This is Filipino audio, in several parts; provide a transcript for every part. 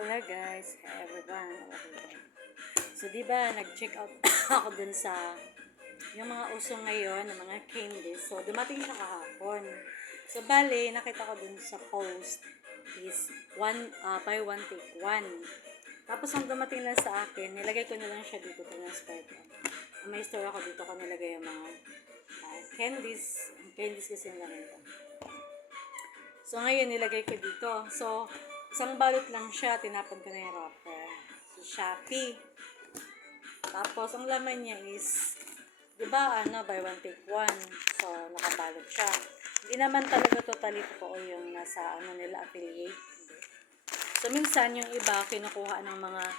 ako na guys. Hi everyone. So di ba nag-check out ako dun sa yung mga uso ngayon ng mga candies. So dumating siya kahapon. So bale, nakita ko dun sa post is buy one take one. Tapos ang dumating lang sa akin, nilagay ko na lang siya dito transfer ko. May store ako dito ko nilagay yung mga candies. Candies kasi yung laman ko. So, ngayon, nilagay ko dito. So, isang balot lang siya. Tinapon ko na yung wrapper. So, Shopee. Tapos, ang laman niya is, di ba, buy one, take one. So, nakabalot siya. Hindi naman talaga totally totoo yung nasa, nila, affiliate. Hindi. So, minsan, yung iba, kinukuha ng mga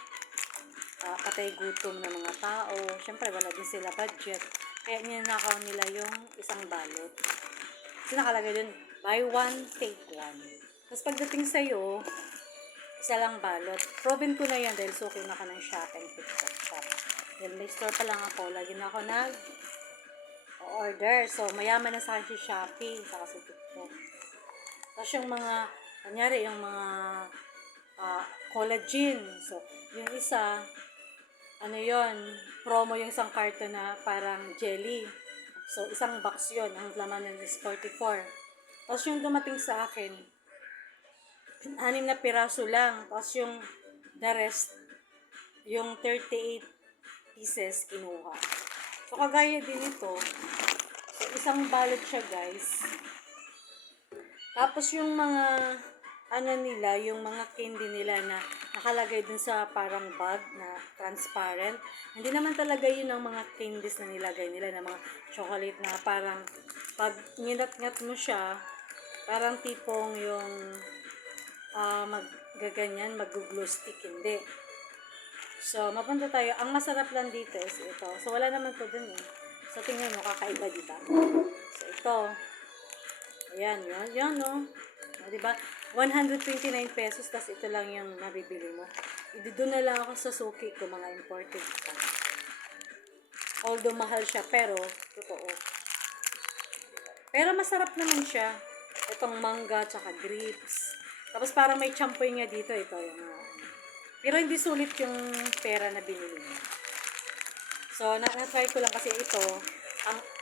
patay gutom na mga tao. Siyempre, wala din sila budget. Kaya, ninakaw nila yung isang balot. So, nakalagay dun, buy one, take one. Tapos pagdating sa'yo, isa lang balot. Proven ko na yan dahil suki na ka ng shopping TikTok shop. Dahil may store pa lang ako. Lagi na ako nag-order. So, mayaman na sa akin si Shopee, saka sa TikTok. Tapos yung mga, kanyari, yung mga collagen. So, yung isa, promo yung isang carton na parang jelly. So, isang box yon. Ang laman nun is 44. Tapos yung dumating sa akin, 6 na piraso lang. Tapos yung the rest, yung 38 pieces kinuha. So, kagaya din ito. So, isang balot siya, guys. Tapos yung mga, yung mga candy nila na nakalagay dun sa parang bag na transparent. Hindi naman talaga yun ang mga candies na nilagay nila na mga chocolate na parang pag nginat-ngat mo siya, parang tipong yung mag-glue stick, hindi. So, mapunta tayo. Ang masarap lang dito is ito. So, wala naman to dun eh. So, tingnan mo, kakaiba, diba? So, ito. Ayan, yun, no? O, diba? 129 pesos, tas ito lang yung mabibili mo. Doon na lang ako sa suki ko, mga imported pa. Although mahal siya, pero totoo. Pero masarap naman siya. Itong mangga, tsaka grapes. Tapos parang may champoy nga dito, ito yung pero hindi sulit yung pera na binili mo. So, na-try ko lang kasi ito.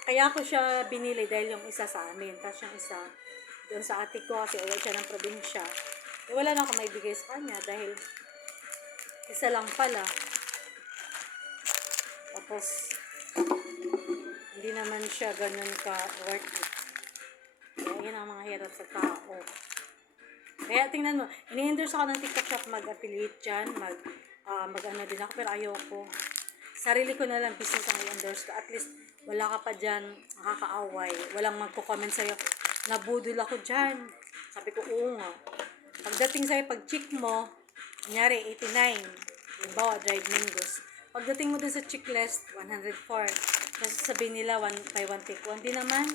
Kaya ko siya binili dahil yung isa sa amin. Tapos yung isa doon sa ate ko kasi uwi siya ng probinsya. Wala na ako maibigay sa kanya dahil isa lang pala. Tapos, hindi naman siya ganun ka worth it. Kaya yun ang mga hirap sa tao. Kaya tingnan mo, ini-endorse ako ng TikTok shop mag-affiliate dyan, mag-ano din ako, pero ayoko. Sarili ko na lang business ang i-endorse ko. At least, wala ka pa dyan, nakakaaway. Walang magko-comment sa'yo, nabudol ako dyan. Sabi ko, oo nga. Pagdating sa'yo, pag-check mo, kunyari, 89. Halimbawa, dried mangoes. Pagdating mo dun sa checklist, 104. Tapos sabihin nila, buy one take one. Di naman,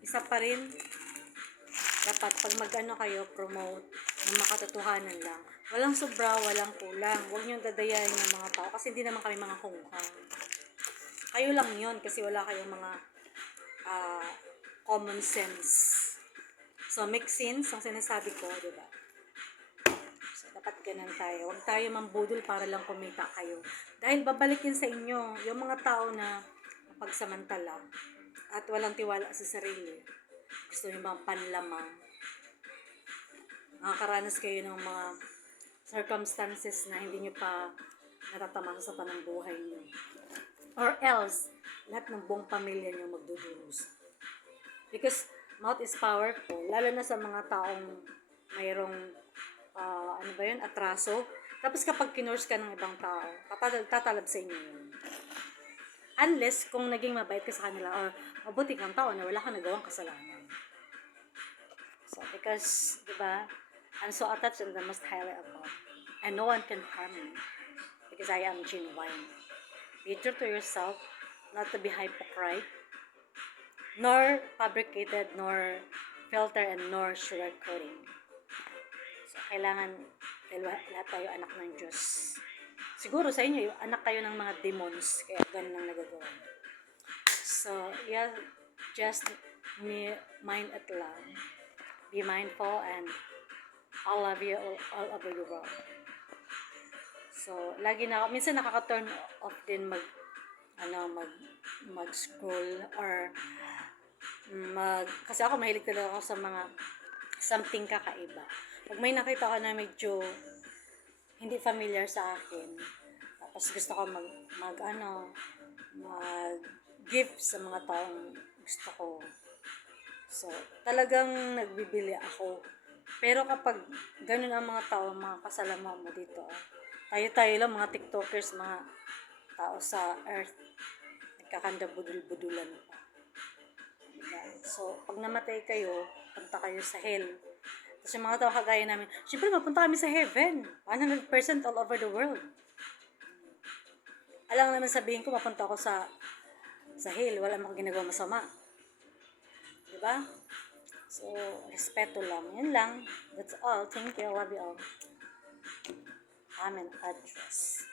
isa pa rin. Dapat, pag mag-ano kayo, promote, ng makatotohanan lang. Walang sobra, walang kulang. Huwag niyong dadayain ng mga tao kasi hindi naman kami mga hunghang. Kayo lang yun kasi wala kayong mga common sense. So, make sense ang sinasabi ko, diba? So, dapat ganun tayo. Huwag tayo mambudol para lang kumita kayo. Dahil babalikin sa inyo yung mga tao na pagsamantala at walang tiwala sa sarili. Gusto nyo bang panlamang? Nakakaranas kayo ng mga circumstances na hindi nyo pa natatamasa sa tanang buhay nyo. Or else, lahat ng buong pamilya nyo magdudurusa. Because mouth is powerful, lalo na sa mga taong mayroong, atraso. Tapos kapag kinurse ka ng ibang tao, tatalab sa inyo yun. Unless kung naging mabait ka sa kanila or mabuti kang tao na wala kang nagawang kasalanan. So, because, diba, I'm so attached in the most highly above. And no one can harm me. Because I am genuine. Be true to yourself, not to be hypocrite, nor fabricated, nor filter, and nor sugarcoating. So, kailangan, dahil lahat tayo anak ng Diyos. Siguro sa inyo, yung anak kayo ng mga demons, kaya ganun ang nagagawa. So, yeah, just mind at love. Be mindful, and I love you all over the world. So, lagi na ako, minsan nakaka-turn off din mag-scroll or kasi ako mahilig talaga ako sa mga something kakaiba. Pag may nakita ko na medyo hindi familiar sa akin, tapos gusto ko mag-gift sa mga taong gusto ko. So, talagang nagbibili ako. Pero kapag ganun ang mga tao, mga kasalamuha mo dito, tayo-tayo lang, mga tiktokers, mga tao sa earth, nagkakanda budul-budulan pa. Diba? So, pag namatay kayo, punta kayo sa hell. Tapos yung mga tao kagaya namin, syempre mapunta kami sa heaven. 100% all over the world. Alam naman sabihin ko, mapunta ako sa hell. Wala akong ginagawa masama. Diba? So, respeto lang. Yun lang. That's all. Thank you. I love you all. Amen. Address.